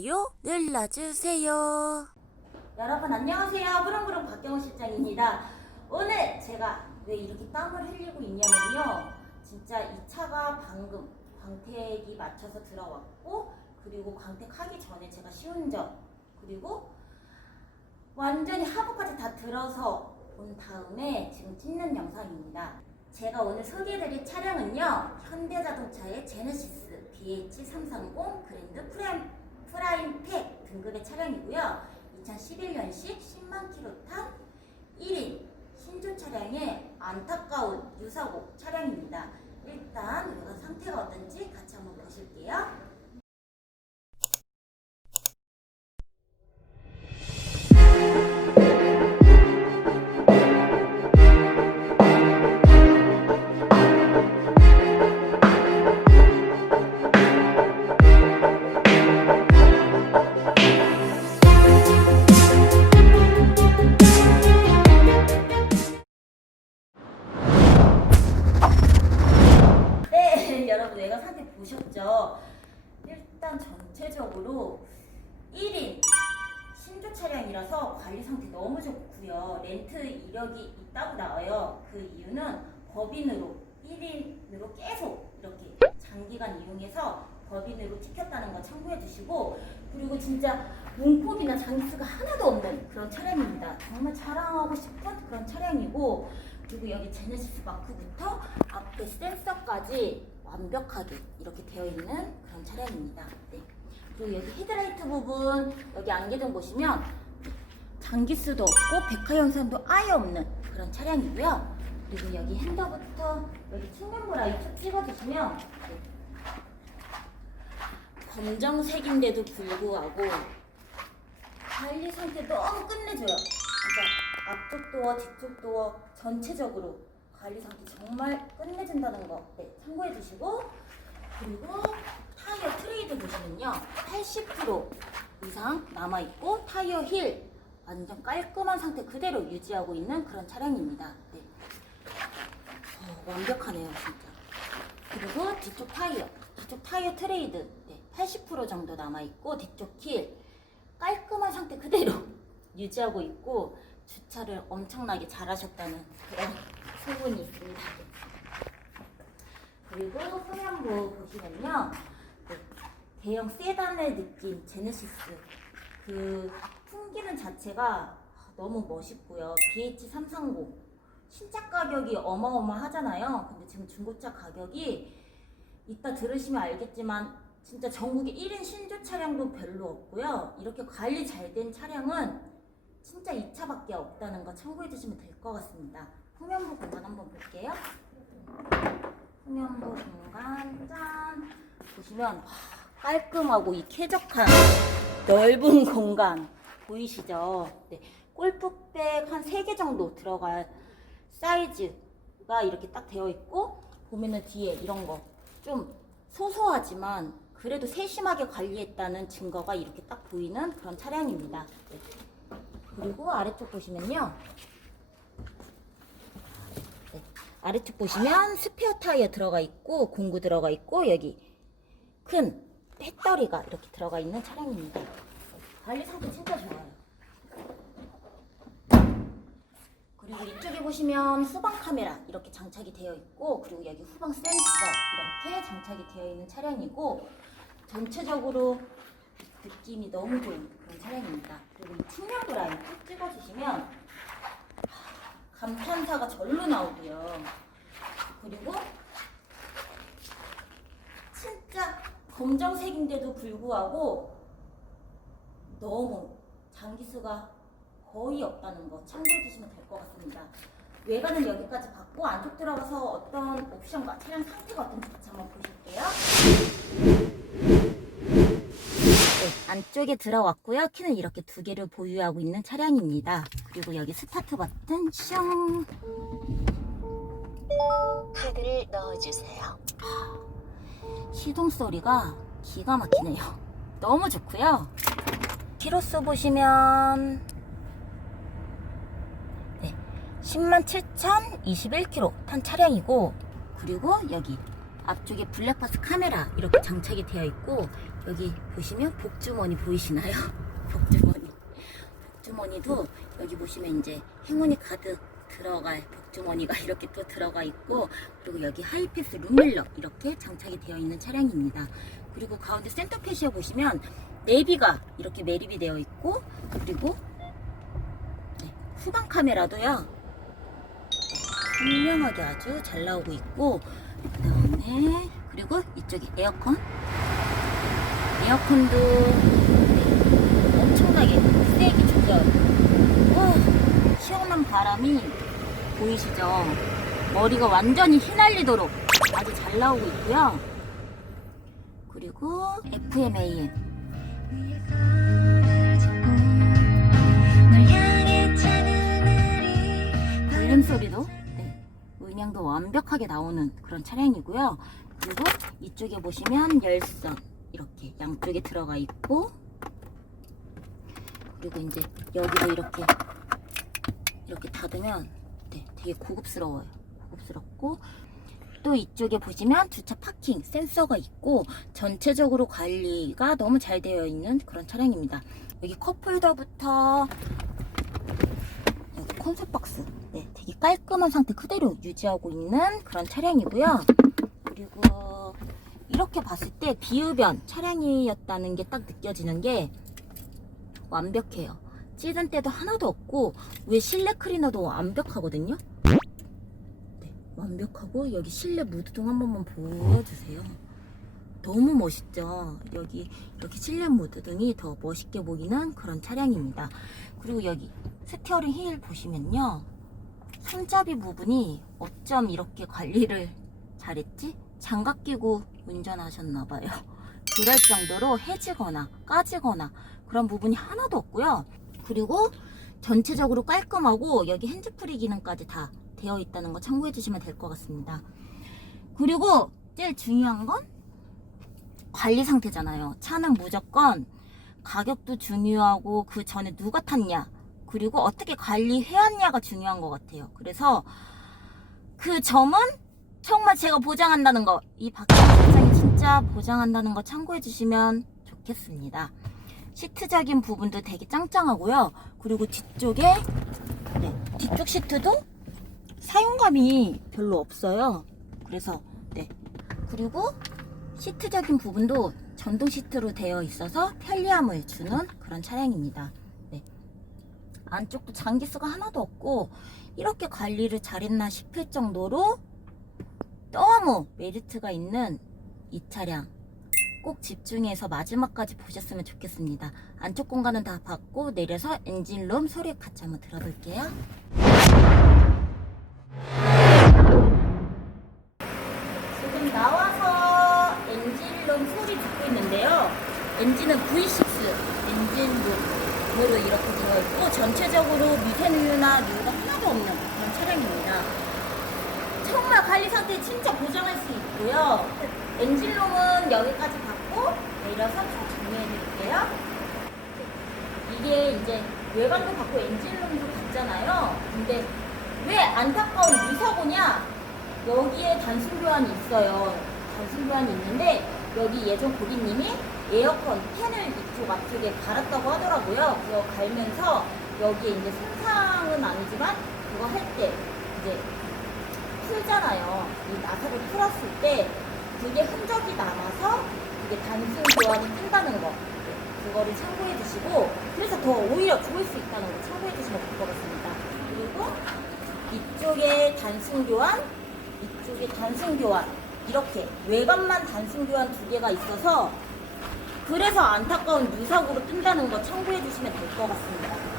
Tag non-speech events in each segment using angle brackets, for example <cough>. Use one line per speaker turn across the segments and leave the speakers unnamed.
좋아요 눌러주세요.
여러분 안녕하세요. 부릉부릉 박경호 실장입니다. 오늘 제가 왜 이렇게 땀을 흘리고 있냐면요. 진짜 이 차가 방금 광택이 맞춰서 들어왔고 그리고 광택하기 전에 제가 시운전 그리고 완전히 하부까지 다 들어서 온 다음에 지금 찍는 영상입니다. 제가 오늘 소개해드릴 차량은요. 현대자동차의 제네시스 BH330 그랜드 프라임팩 등급의 차량이고요. 2011년식 10만 킬로 탄 1인 신조 차량의 안타까운 유사고 차량입니다. 일단 외관 상태가 어떤지 같이 한번 보실게요. 네, 여러분 외관 상태 보셨죠? 일단 전체적으로 1인 신조 차량이라서 관리 상태 너무 좋고요. 렌트 이력이 있다고 나와요. 그 이유는 법인으로 1인으로 계속 이렇게 장기간 이용해서 법인으로 찍혔다는 거 참고해 주시고 그리고 진짜 문콕이나 장수가 하나도 없는 그런 차량입니다. 정말 자랑하고 싶은 그런 차량이고 그리고 여기 제네시스 마크부터 앞에 센서까지 완벽하게 이렇게 되어 있는 그런 차량입니다. 네. 그리고 여기 헤드라이트 부분 여기 안개등 보시면 장기수도 없고 백화 현상도 아예 없는 그런 차량이고요. 그리고 여기 핸더부터 여기 측면부 라이트 찍어주시면 네. 검정색인데도 불구하고 관리 상태 너무 끝내줘요. 그러니까 앞쪽 도어, 뒤쪽 도어 전체적으로 관리 상태 정말 끝내준다는 거 네, 참고해 주시고 그리고 타이어 트레이드 보시면요 80% 이상 남아 있고 타이어 힐 완전 깔끔한 상태 그대로 유지하고 있는 그런 차량입니다. 네. 어, 완벽하네요 진짜. 그리고 뒤쪽 타이어, 뒤쪽 타이어 트레이드 네, 80% 정도 남아 있고 뒤쪽 힐 깔끔한 상태 그대로 <laughs> 유지하고 있고 주차를 엄청나게 잘하셨다는 그런 소문이 있습니다. 그리고 후면부 보시면요, 네, 대형 세단을 느낀 제네시스 그 풍기는 자체가 너무 멋있고요. BH330 신차 가격이 어마어마하잖아요. 근데 지금 중고차 가격이 이따 들으시면 알겠지만 진짜 전국에 1인 신조 차량도 별로 없고요. 이렇게 관리 잘 된 차량은 진짜 이 차밖에 없다는 거 참고해 주시면 될 것 같습니다. 후면부 공간 한번 볼게요. 후면부 공간 짠 보시면 와, 깔끔하고 이 쾌적한 넓은 <laughs> 공간 보이시죠? 네. 골프백 한 3개 정도 들어갈 사이즈가 이렇게 딱 되어 있고 보면은 뒤에 이런 거 좀 소소하지만 그래도 세심하게 관리했다는 증거가 이렇게 딱 보이는 그런 차량입니다. 네. 그리고 아래쪽 보시면요. 네. 아래쪽 보시면 스페어 타이어 들어가 있고 공구 들어가 있고 여기 큰 배터리가 이렇게 들어가 있는 차량입니다. 관리 상태 진짜 좋아요. 그리고 이쪽에 보시면 후방 카메라 이렇게 장착이 되어 있고 그리고 여기 후방 센서 이렇게 장착이 되어 있는 차량이고 전체적으로 느낌이 너무 좋은 그런 차량입니다. 그리고 이 측면부 라인 쭉 찍어주시면 감탄사가 절로 나오고요. 그리고 진짜 검정색인데도 불구하고 너무 장기수가 거의 없다는 거 참고해 주시면 될 것 같습니다. 외관은 여기까지 봤고 안쪽 들어가서 어떤 옵션과 차량 상태가 어떤지 같이 한번 보실게요. 네, 안쪽에 들어왔고요. 키는 이렇게 두 개를 보유하고 있는 차량입니다. 그리고 여기 스타트 버튼 슝
카드를 넣어주세요.
시동 소리가 기가 막히네요. <laughs> 너무 좋고요. 키로수 보시면 네, 10만 7,021km 탄 차량이고 그리고 여기 앞쪽에 블랙박스 카메라 이렇게 장착이 되어 있고 여기 보시면 복주머니 보이시나요? <laughs> 복주머니. 복주머니도 여기 보시면 이제 행운이 가득 들어갈 복주머니가 <laughs> 이렇게 또 들어가 있고 그리고 여기 하이패스 룸밀러 이렇게 장착이 되어 있는 차량입니다. 그리고 가운데 센터페시에 보시면 내비가 이렇게 매립이 되어 있고 그리고 네, 후방 카메라도요 선명하게 아주 잘 나오고 있고 그 다음에 그리고 이쪽에 에어컨 에어컨도 네, 엄청나게 세게 와 시원한 바람이 보이시죠? 머리가 완전히 휘날리도록 아주 잘 나오고 있고요. 그리고 FM AM 볼륨 소리도 네, 음향도 완벽하게 나오는 그런 차량이고요. 그리고 이쪽에 보시면 열선 이렇게 양쪽에 들어가 있고 그리고 이제 여기도 이렇게 이렇게 닫으면 네, 되게 고급스러워요. 고급스럽고 또 이쪽에 보시면 주차 파킹 센서가 있고 전체적으로 관리가 너무 잘 되어 있는 그런 차량입니다. 여기 컵홀더부터 여기 콘솔 박스 네, 되게 깔끔한 상태 그대로 유지하고 있는 그런 차량이고요. 그리고 이렇게 봤을 때 비흡연 차량이었다는 게 딱 느껴지는 게 완벽해요. 찌든 때도 하나도 없고 위에 실내 클리너도 완벽하거든요. 네, 완벽하고 여기 실내 무드등 한 번만 보여주세요. 너무 멋있죠. 여기 이렇게 실내 무드등이 더 멋있게 보이는 그런 차량입니다. 그리고 여기 스티어링 휠 보시면요. 손잡이 부분이 어쩜 이렇게 관리를 잘했지? 장갑 끼고 운전하셨나 봐요. <laughs> 그럴 정도로 해지거나 까지거나 그런 부분이 하나도 없고요. 그리고 전체적으로 깔끔하고 여기 핸즈프리 기능까지 다 되어 있다는 거 참고해 주시면 될 것 같습니다. 그리고 제일 중요한 건 관리 상태잖아요. 차는 무조건 가격도 중요하고 그 전에 누가 탔냐 그리고 어떻게 관리해왔냐가 중요한 것 같아요. 그래서 그 점은 정말 제가 보장한다는 거, 이 박찬호 실장이 진짜 보장한다는 거 참고해 주시면 좋겠습니다. 시트적인 부분도 되게 짱짱하고요. 그리고 뒤쪽에 네, 뒤쪽 시트도 사용감이 별로 없어요. 그래서 네 그리고 시트적인 부분도 전동 시트로 되어 있어서 편리함을 주는 그런 차량입니다. 네. 안쪽도 장기수가 하나도 없고 이렇게 관리를 잘했나 싶을 정도로 너무 메리트가 있는 이 차량 꼭 집중해서 마지막까지 보셨으면 좋겠습니다. 안쪽 공간은 다 봤고 내려서 엔진룸 소리 같이 한번 들어볼게요. 지금 나와서 엔진룸 소리 듣고 있는데요. 엔진은 V6 엔진룸으로 이렇게 되어 있고 전체적으로 미세누유나 누유가 하나도 없는 그런 차량입니다. 정말 관리 상태 진짜 보장할 수 있고요. 엔진룸은 여기까지 받고 내려서 쭉 정리해 드릴게요. 이게 이제 외관도 받고 엔진룸도 받잖아요. 근데 왜 안타까운 미사고냐? 여기에 단순 교환이 있어요. 단순 교환이 있는데 여기 예전 고객님이 에어컨 팬을 이쪽 앞쪽에 갈았다고 하더라고요. 그거 갈면서 여기에 이제 손상은 아니지만 그거 할 때 이제 풀잖아요. 이 나사를 풀었을 때 그게 흔적이 남아서 그게 단순 교환이 뜬다는 거. 그거를 참고해 주시고 그래서 더 오히려 좋을 수 있다는 거 참고해 주시면 될 것 같습니다. 그리고 이쪽에 단순 교환, 이쪽에 단순 교환 이렇게 외관만 단순 교환 두 개가 있어서 그래서 안타까운 유사고로 뜬다는 거 참고해 주시면 될 것 같습니다.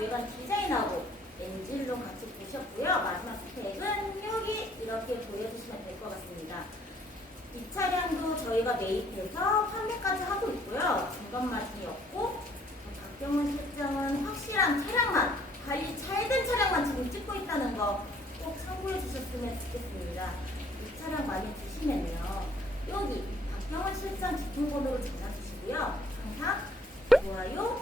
외관 디자인하고 엔진룸 같이 보셨고요. 마지막 스펙은 여기 이렇게 보여주시면 될 것 같습니다. 이 차량도 저희가 매입해서 판매까지 하고 있고요. 중간 마진이 없고 박경훈 실장은 확실한 차량만 관리 잘 된 차량만 지금 찍고 있다는 거 꼭 참고해 주셨으면 좋겠습니다. 이 차량 많이 드시면요. 여기 박경훈 실장 집중번호로 전화 주시고요. 항상 좋아요,